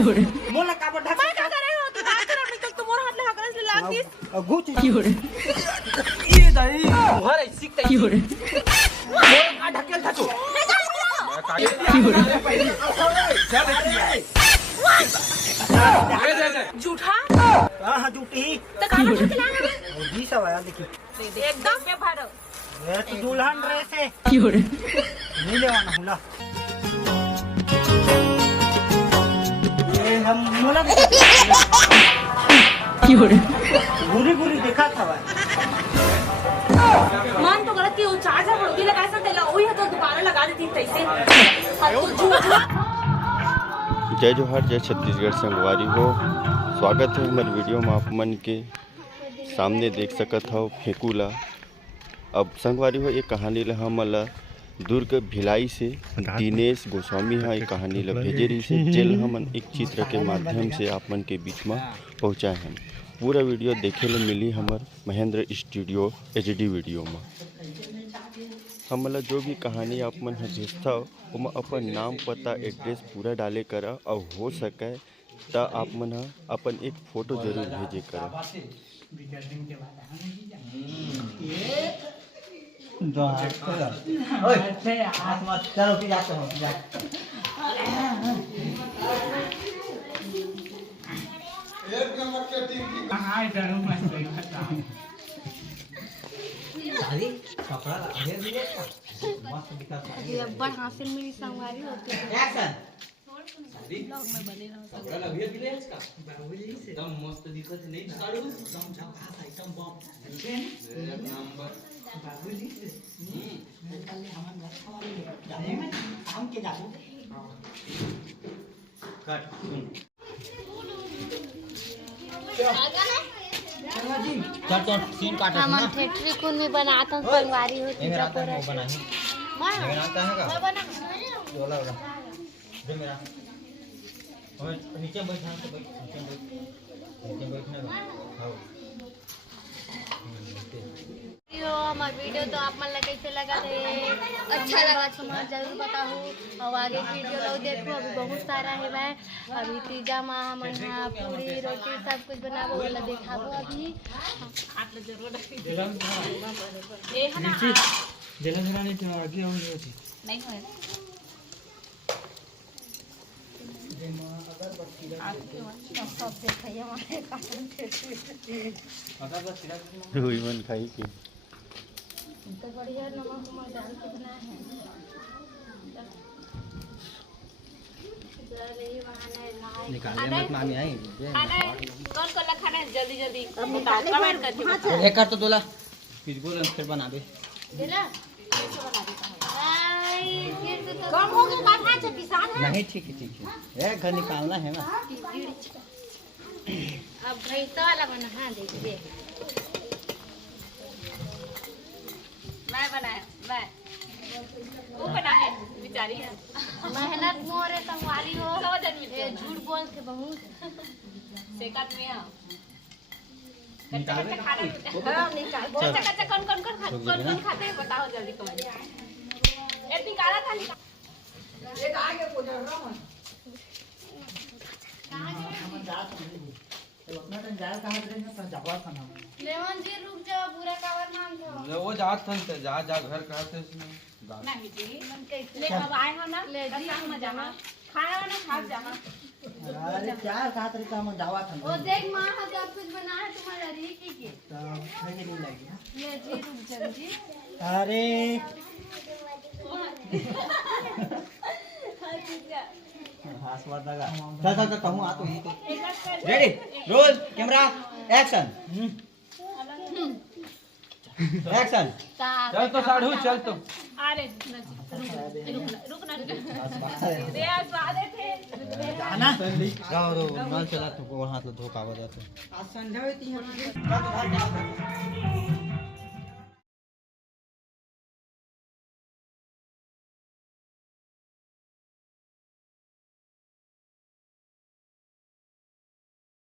मोला का ढक मैं का करे हो तू बात कर निकल तू मोर हाथ ले हकरस ले लाग दिस घुच ये दाई घर सिकते मोला का ढकेल था तू झूठा हां झूठी तो काला ढकेला जी सब आया देखिए एकदम पे भाड़ो ये तो दुल्हन ड्रेस है नहीं लेवाना होला ये हम मोला बुरी बुरी देखा था भाई मन तो गलत की वो चार्जर पड़ोगी लगा सकते ला वही तो दोबारा लगा देती तैसे और तू झूठा जय जोहार जय छत्तीसगढ़ संगवारी हो। स्वागत है हमारे वीडियो में आप मन के सामने देख सकत हो फेंकूला। अब संगवारी हो ये कहानी ला हमला दुर्ग भिलाई से दिनेश गोस्वामी हा ये कहानी ला भेजे रही से जेल हमन एक चित्र के माध्यम से आप मन के बीच में पहुँचाए हैं। पूरा वीडियो देखे ला मिली हमार महेंद्र स्टूडियो HD वीडियो में। हमला जो भी कहानी आप मन भेजता हो उमा अपन नाम पता एड्रेस पूरा डाले करा और हो सके तो आप मन अपन एक फ़ोटो जरूर भेजे करा। बड़ हासिल मेरी संगवारी होती है ब्लॉग में बने रहो एकदम मस्त दिखत नहीं साड़ू एकदम झकास आइटम बम एक नंबर बाबूजी कल हमन रखा वाले जाने में काम के जादू कट चल सीन काटा हम थिएटर कौन में बनाता हूं संगवारी होती है बना मैं आता है का बना बोला बोला दे मेरा और नीचे बैठना तो नीचे बैठने का हां यो हमारा वीडियो तो आप मन कैसे लगा थे अच्छा लगा तो मैं जरूर बताओ और आगे वीडियो लोग देखो अभी बहुत सारा है भाई अभी तीजा माँ मन पूरी रोटी सब कुछ बनाबो वाला दिखाबो अभी हाथ ले जरूर ए हना जलन जला नहीं तो आगे होती नहीं है सब देखिए हमारे काटन रुई मन खाई की तो बढ़िया नमक में डाल के बना है निकालने मत मामी आई कौन कौन खाना है जल्दी जल्दी बताओ कमेंट करके एक कर तो दोला फिर बोल फिर बना दे देला कम हो गया बात है पिसान है नहीं ठीक है एक घर निकालना है ना अब भैंसा वाला बना हां देखिए मैं बनाया मैं वो बना है बेचारी है मेहनत मोरे संगवारी हो समझ नहीं ये झूठ बोल के बहुत सेकंड में हां निकाल कच्चा खाना हां निकाल बहुत कच्चा कौन कौन कौन खाते हैं बताओ जल्दी कमेंट ये निकाला था एक आगे को डर रहा हूं लेमन जी रुक जाओ पूरा कवर नाम था वो जात था जा जा घर कहते इसमें नहीं जी मन कैसे ले अब आए हो ना ले जी में जाना खाना वाना खा जाना अरे क्या खात रही हम जावा था वो देख मां हम सब कुछ बना है तुम्हारा री की तो खाने नहीं लगी ले जी रुक जाओ जी अरे हासवाद लगा चल चल कहूं आ तो ये तो ready roll camera action action चल तो साढ़ू चल तो अरे रुक ना दे स्वादे थे जाना रो नल चला तो हाथ धोखा हो जाता आज संध्या होती है